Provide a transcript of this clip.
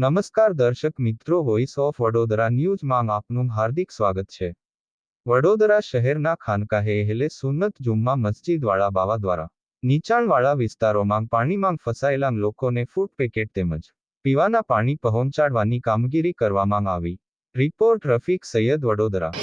નમસ્કાર દર્શક મિત્રો, વોઇસ ઓફ વડોદરા ન્યૂઝમાં આપનું હાર્દિક સ્વાગત છે। વડોદરા શહેરના ખાનકાહે હેલે સુન્નત જુમ્મા મસ્જિદવાળા બાવા દ્વારા નીચાણવાળા વિસ્તારોમાં પાણીમાં ફસાયેલા લોકોને ફૂડ પેકેટ તેમજ પીવાના પાણી પહોંચાડવાની કામગીરી કરવામાં આવી। રિપોર્ટ રફીક સૈયદ, વડોદરા।